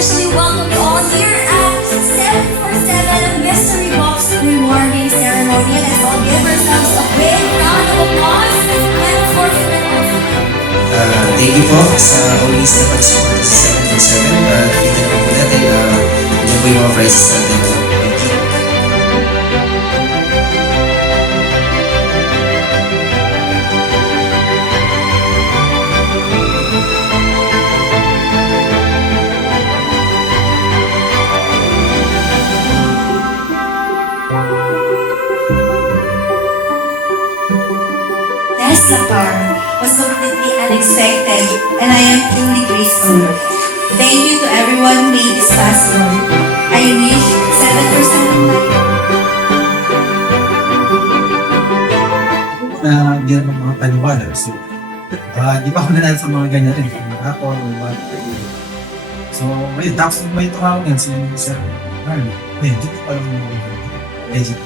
officially welcome you all here at 747 Mystery Box Rewarding Ceremony. And let's all give ourselves a big round of applause. And of course, with also Thank you po sa always na pag-support sa 747. Kita na po natin yan po yung mga prizes natin. Thank you. This Qatar was completely unexpected, and I am truly grateful. Thank you to everyone who made this possible. I wish 7% life. Hindi naman mga paniwala. So, di ba ako nanalo sa mga ganyan rin? Ako, mga So, ayun, tapos may tumawag yan si Sir Arnie. Ayun, dito pa lang legit.